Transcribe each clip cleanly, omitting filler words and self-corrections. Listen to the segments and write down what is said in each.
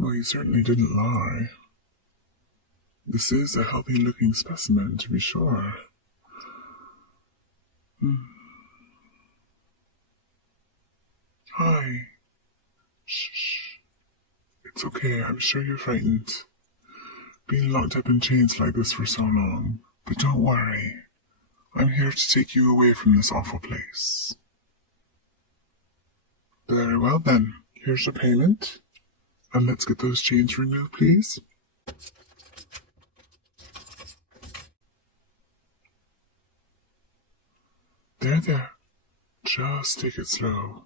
Well, you certainly didn't lie. This is a healthy-looking specimen, to be sure. Hi. Shh. It's okay, I'm sure you're frightened. Being locked up in chains like this for so long. But don't worry. I'm here to take you away from this awful place. Very well then. Here's your payment. And let's get those chains removed, please. There. Just take it slow.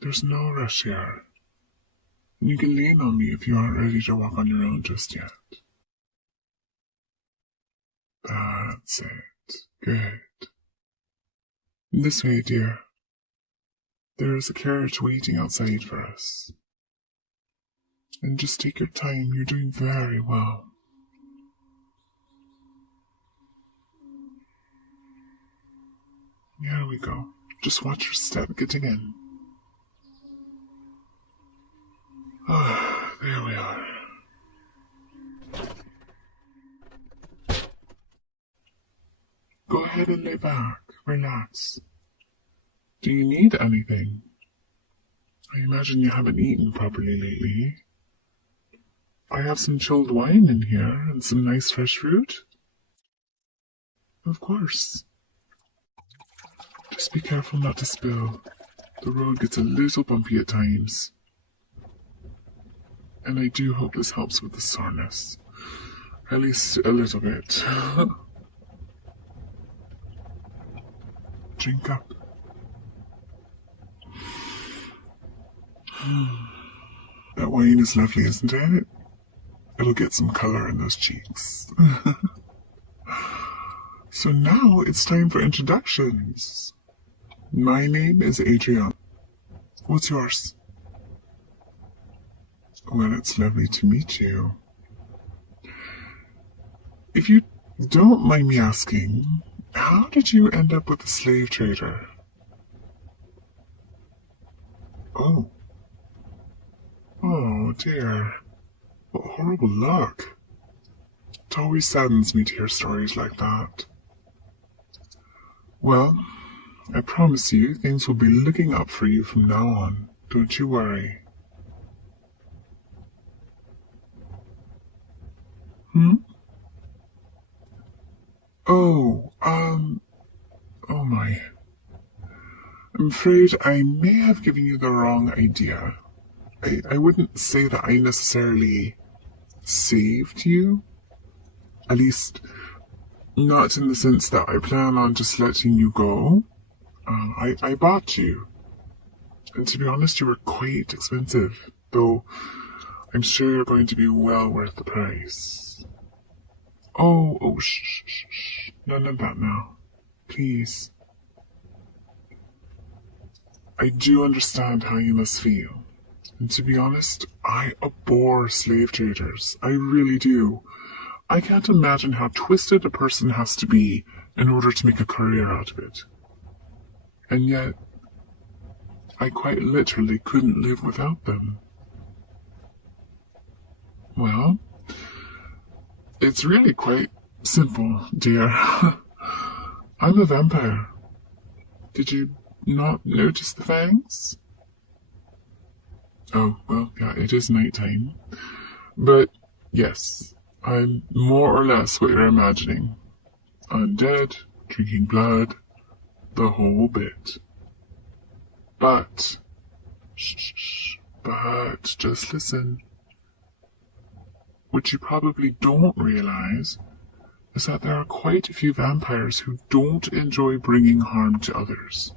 There's no rush here. And you can lean on me if you aren't ready to walk on your own just yet. That's it. Good. This way, dear. There is a carriage waiting outside for us. And just take your time, you're doing very well. Here we go. Just watch your step getting in. Ah, there we are. Go ahead and lay back. Relax. Do you need anything? I imagine you haven't eaten properly lately. I have some chilled wine in here and some nice fresh fruit. Of course. Just be careful not to spill. The road gets a little bumpy at times. And I do hope this helps with the soreness. At least a little bit. Drink up. That wine is lovely, isn't it? It'll get some color in those cheeks. So now it's time for introductions. My name is Adrian. What's yours? Well, it's lovely to meet you. If you don't mind me asking, how did you end up with a slave trader? Oh. Oh, dear. What horrible luck. It always saddens me to hear stories like that. Well, I promise you things will be looking up for you from now on. Don't you worry. Oh my. I'm afraid I may have given you the wrong idea. I wouldn't say that I necessarily saved you. At least, not in the sense that I plan on just letting you go. I bought you. And to be honest, you were quite expensive, though I'm sure you're going to be well worth the price. Oh, shh. None of that now. Please. I do understand how you must feel. And to be honest, I abhor slave traders. I really do. I can't imagine how twisted a person has to be in order to make a career out of it. And yet, I quite literally couldn't live without them. Well, it's really quite simple, dear. I'm a vampire. Did you not notice the fangs? Oh, well, yeah, it is nighttime. But, yes, I'm more or less what you're imagining. Undead, drinking blood, the whole bit. But, but just listen. What you probably don't realize is that there are quite a few vampires who don't enjoy bringing harm to others.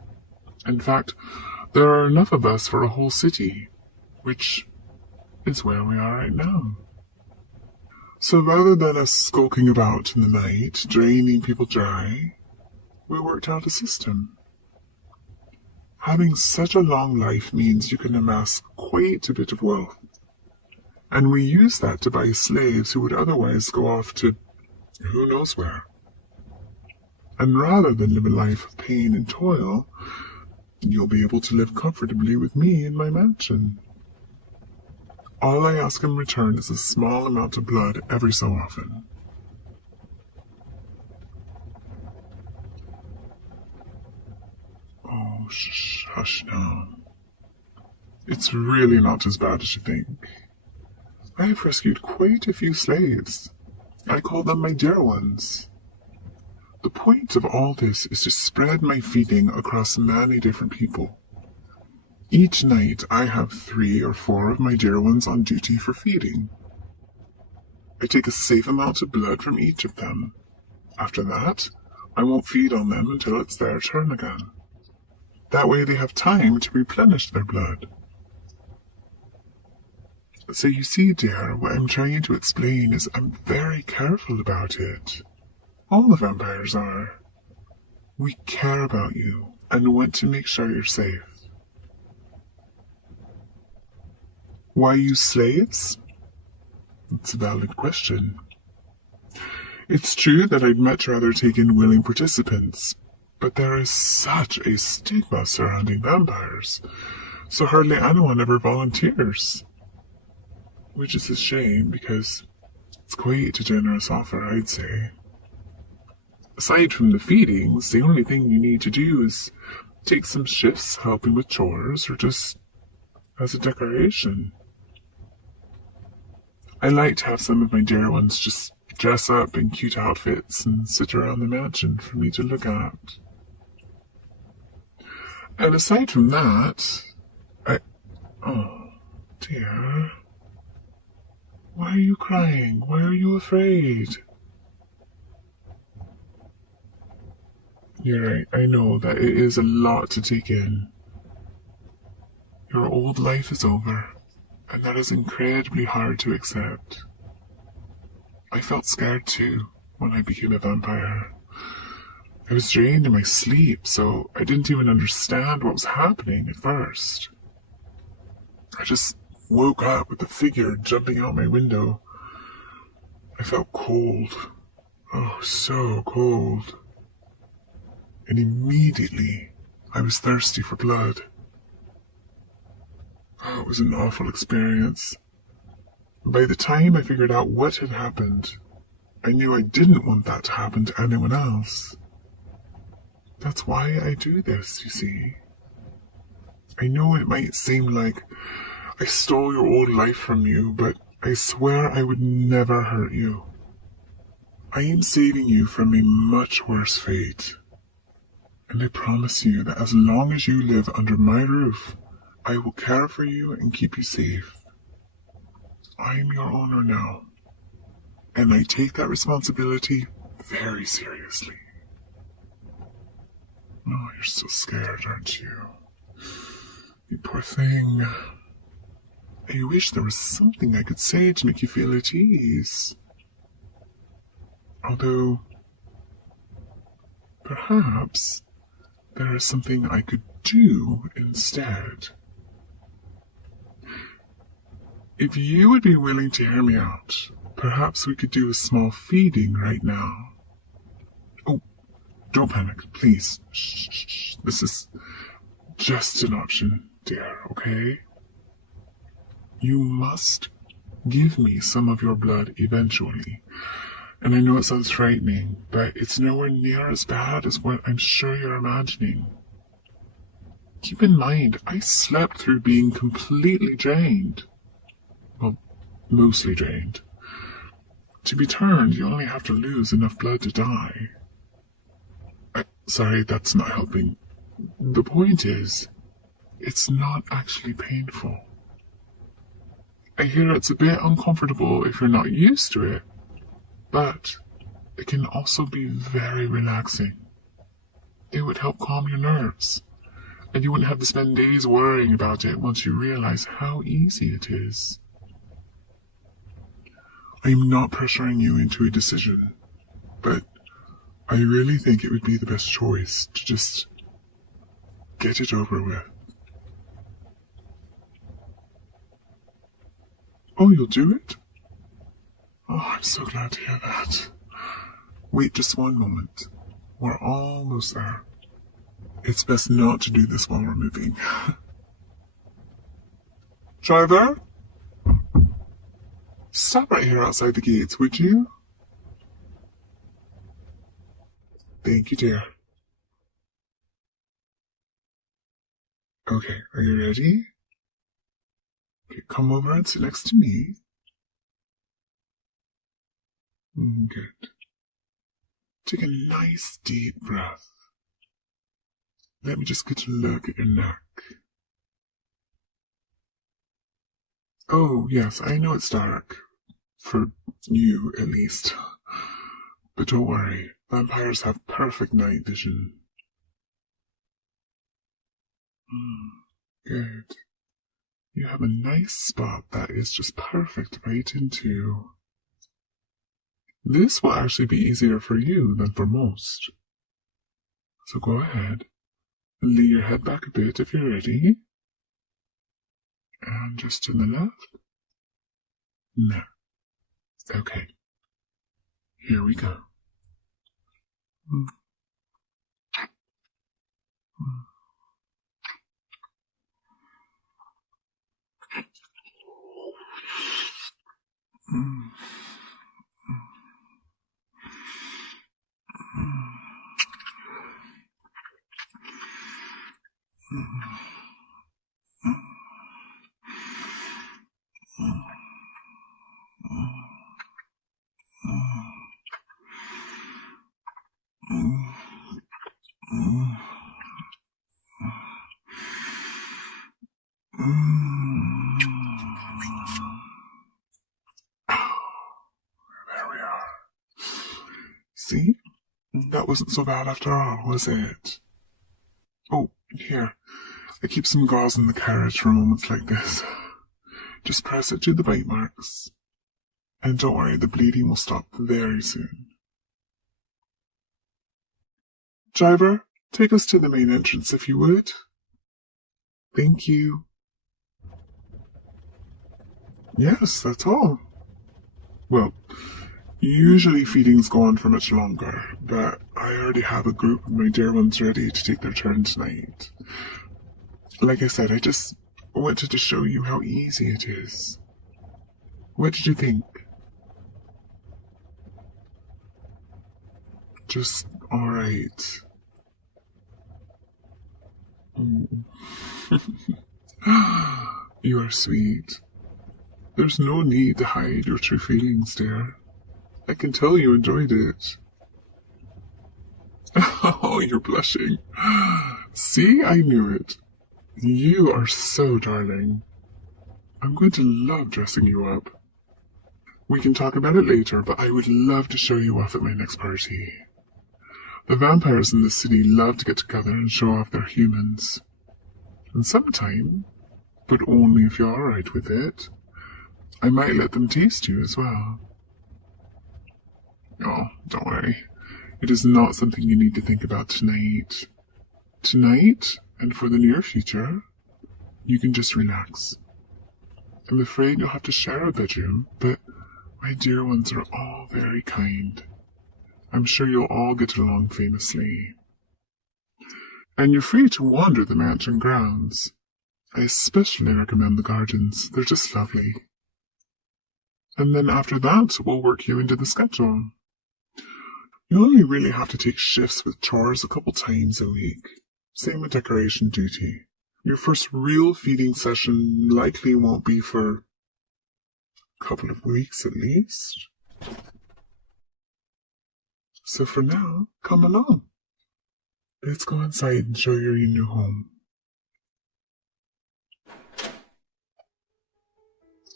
In fact, there are enough of us for a whole city, which is where we are right now. So rather than us skulking about in the night, draining people dry, we worked out a system. Having such a long life means you can amass quite a bit of wealth. And we use that to buy slaves who would otherwise go off to who knows where. And rather than live a life of pain and toil, you'll be able to live comfortably with me in my mansion. All I ask in return is a small amount of blood every so often. Oh, hush now. It's really not as bad as you think. I have rescued quite a few slaves. I call them my dear ones. The point of all this is to spread my feeding across many different people. Each night I have 3 or 4 of my dear ones on duty for feeding. I take a safe amount of blood from each of them. After that, I won't feed on them until it's their turn again. That way they have time to replenish their blood. So you see, dear, what I'm trying to explain is I'm very careful about it. All the vampires are. We care about you and want to make sure you're safe. Why use slaves? It's a valid question. It's true that I'd much rather take in willing participants, but there is such a stigma surrounding vampires, so hardly anyone ever volunteers. Which is a shame, because it's quite a generous offer, I'd say. Aside from the feedings, the only thing you need to do is take some shifts helping with chores or just as a decoration. I like to have some of my dear ones just dress up in cute outfits and sit around the mansion for me to look at. And aside from that, oh, dear. Why are you crying? Why are you afraid? You're right, I know that it is a lot to take in. Your old life is over, and that is incredibly hard to accept. I felt scared too when I became a vampire. I was drained in my sleep, so I didn't even understand what was happening at first. I just woke up with a figure jumping out my window. I felt cold. Oh, so cold. And immediately, I was thirsty for blood. Oh, it was an awful experience. By the time I figured out what had happened, I knew I didn't want that to happen to anyone else. That's why I do this, you see. I know it might seem like I stole your old life from you, but I swear I would never hurt you. I am saving you from a much worse fate. And I promise you that as long as you live under my roof, I will care for you and keep you safe. I am your owner now, and I take that responsibility very seriously. Oh, you're so scared, aren't you? You poor thing. I wish there was something I could say to make you feel at ease. Although, perhaps there is something I could do instead. If you would be willing to hear me out, perhaps we could do a small feeding right now. Oh, don't panic, please. Shh. This is just an option, dear, okay? You must give me some of your blood eventually. And I know it sounds frightening, but it's nowhere near as bad as what I'm sure you're imagining. Keep in mind, I slept through being completely drained. Well, mostly drained. To be turned, you only have to lose enough blood to die. Sorry, that's not helping. The point is, it's not actually painful. I hear it's a bit uncomfortable if you're not used to it, but it can also be very relaxing. It would help calm your nerves, and you wouldn't have to spend days worrying about it once you realize how easy it is. I'm not pressuring you into a decision, but I really think it would be the best choice to just get it over with. Oh, you'll do it? Oh, I'm so glad to hear that. Wait just one moment. We're almost there. It's best not to do this while we're moving. Driver? Stop right here outside the gates, would you? Thank you, dear. Okay, are you ready? Okay, come over and sit next to me. Good. Take a nice deep breath. Let me just get a look at your neck. Oh, yes, I know it's dark. For you, at least. But don't worry, vampires have perfect night vision. Good. You have a nice spot that is just perfect right into. This will actually be easier for you than for most. So go ahead and lay your head back a bit if you're ready. And just to the left. No. Okay. Here we go. There we are. See? That wasn't so bad after all, was it? Oh, here. I keep some gauze in the carriage for moments like this. Just press it to the bite marks. And don't worry, the bleeding will stop very soon. Driver, take us to the main entrance if you would. Thank you. Yes, that's all. Well, usually feedings go on for much longer, but I already have a group of my dear ones ready to take their turn tonight. Like I said, I just wanted to show you how easy it is. What did you think? Just alright. You are sweet. There's no need to hide your true feelings, dear. I can tell you enjoyed it. Oh, you're blushing. See, I knew it. You are so darling. I'm going to love dressing you up. We can talk about it later, but I would love to show you off at my next party. The vampires in the city love to get together and show off their humans. And sometime, but only if you're alright with it, I might let them taste you as well. Oh, don't worry. It is not something you need to think about tonight. Tonight, and for the near future, you can just relax. I'm afraid you'll have to share a bedroom, but my dear ones are all very kind. I'm sure you'll all get along famously. And you're free to wander the mansion grounds. I especially recommend the gardens. They're just lovely. And then after that, we'll work you into the schedule. You only really have to take shifts with chores a couple times a week. Same with decoration duty. Your first real feeding session likely won't be for a couple of weeks at least. So for now, come along. Let's go inside and show you your new home.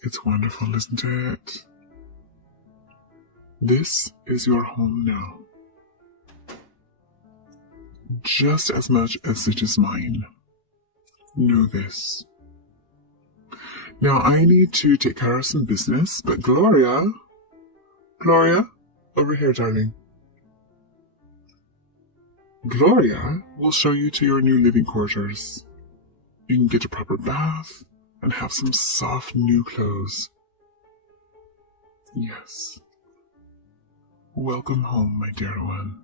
It's wonderful, isn't it? This is your home now. Just as much as it is mine. Know this. Now I need to take care of some business, but Gloria, over here, darling. Gloria will show you to your new living quarters. You can get a proper bath and have some soft new clothes. Yes. Welcome home, my dear one.